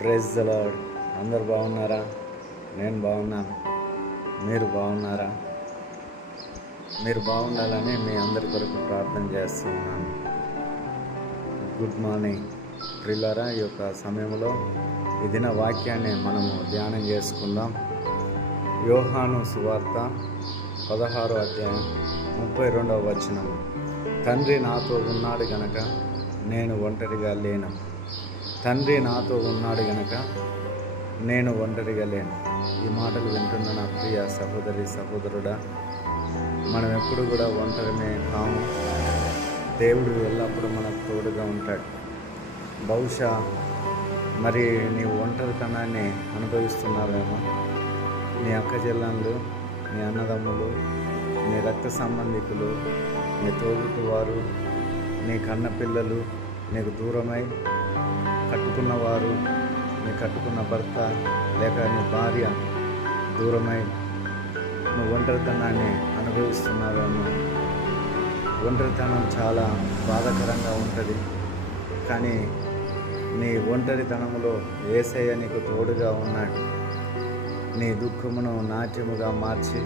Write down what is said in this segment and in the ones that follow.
Praise the lord. అందరు బాగున్నారా? నేను బాగున్నాను. మీరు బాగున్నారా? మీరు బాగుండాలని మీ అందరి కొరకు ప్రార్థన చేస్తున్నాను. గుడ్ మార్నింగ్ ప్రియులారా. ఈ యొక్క సమయంలో ఈ దిన వాక్యాన్ని మనము ధ్యానం చేసుకుందాం. యోహాను సువార్త 16వ అధ్యాయం 32వ వచనం. తండ్రి నాతో ఉన్నాడు గనక నేను ఒంటరిగా లేను. తండ్రి నాతో ఉన్నాడు గనక నేను ఒంటరిగా లేను. ఈ మాటలు వింటున్న నా ప్రియ సహోదరి సహోదరుడా, మనం ఎప్పుడు కూడా ఒంటరినే కాము. దేవుడు ఎల్లప్పుడూ మనకు తోడుగా ఉంటాడు. బహుశా మరి నీ ఒంటరితనాన్ని అనుభవిస్తున్నావేమో. నీ అక్క చెల్లెళ్ళు, నీ అన్నదమ్ములు, నీ రక్త సంబంధికులు, నీ తోబుట్టు వారు, నీ కన్న పిల్లలు నీకు దూరమై, కట్టుకున్నవారు, నీ కట్టుకున్న భర్త లేక నీ భార్య దూరమై నువ్వు ఒంటరితనాన్ని అనుభవిస్తున్నావేమో. ఒంటరితనం చాలా బాధాకరంగా ఉంటుంది. కానీ నీ ఒంటరితనంలో యేసయ్య నీకు తోడుగా ఉన్నాడు. నీ దుఃఖమును నాట్యముగా మార్చి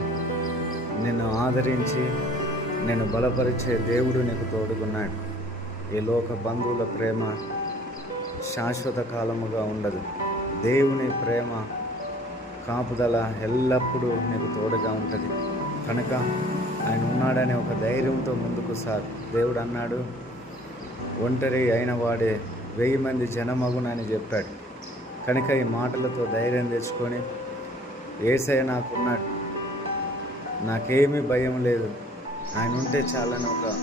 నిన్ను ఆదరించి నిన్ను బలపరిచే దేవుడు నీకు తోడుగున్నాడు. ఈ లోక బంధువుల ప్రేమ శాశ్వత కాలముగా ఉండదు. దేవుని ప్రేమ కాపుదల ఎల్లప్పుడూ నీకు తోడుగా ఉంటుంది. కనుక ఆయన ఉన్నాడనే ఒక ధైర్యంతో ముందుకు సాగు. దేవుడు అన్నాడు, ఒంటరి అయిన వాడే 1000 మంది జనమగునని చెప్పాడు. కనుక ఈ మాటలతో ధైర్యం తెచ్చుకొని, యేసయ్య నాకున్నాడు, నాకేమీ భయం లేదు, ఆయన ఉంటే చాలని ఒక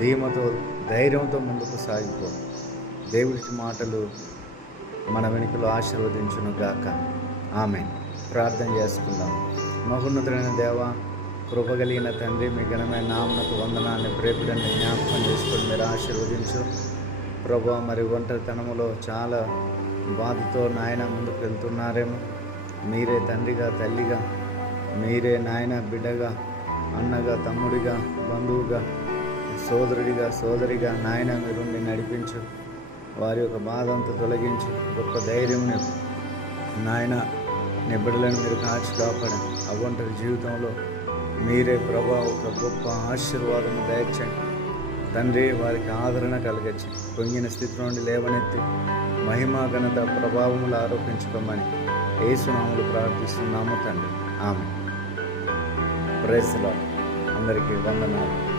ధీమతో ధైర్యంతో ముందుకు సాగిపో. దేవుడి మాటలు మన వెనుకలో ఆశీర్వదించును గాక. ఆమేన్. ప్రార్థన చేసుకుందాం. మహోన్నతుడైన దేవ, కృపగలిగిన తండ్రి, మీ ఘనమైన నామమునకు వందనాన్ని ప్రేమిడని జ్ఞాపకం చేసుకొని మీరు ఆశీర్వదించు ప్రభువా. మరి ఒంటరితనములో చాలా బాధతో నాయన ముందుకు వెళ్తున్నారేమో. మీరే తండ్రిగా, తల్లిగా, మీరే నాయన బిడ్డగా, అన్నగా, తమ్ముడిగా, బంధువుగా, సోదరుడిగా, సోదరిగా నాయన మీరుండి నడిపించు. వారి యొక్క బాధ అంతా తొలగించి గొప్ప ధైర్యం నాయన నీ బిడ్డలను మీరు కాచి కాపాడండి. ఆ ఒంటరి జీవితంలో మీరే ప్రభా ఒక గొప్ప ఆశీర్వాదము దయచండి తండ్రి. వారికి ఆదరణ కలిగించి పొంగిన స్థితి నుండి లేవనెత్తి మహిమా ఘనత ప్రభావములు ఆరోపించుకోమని యేసు నామములో ప్రార్థిస్తున్నాము తండ్రి. ఆమేన్. Praise the Lord. అందరికీ వందనాలు.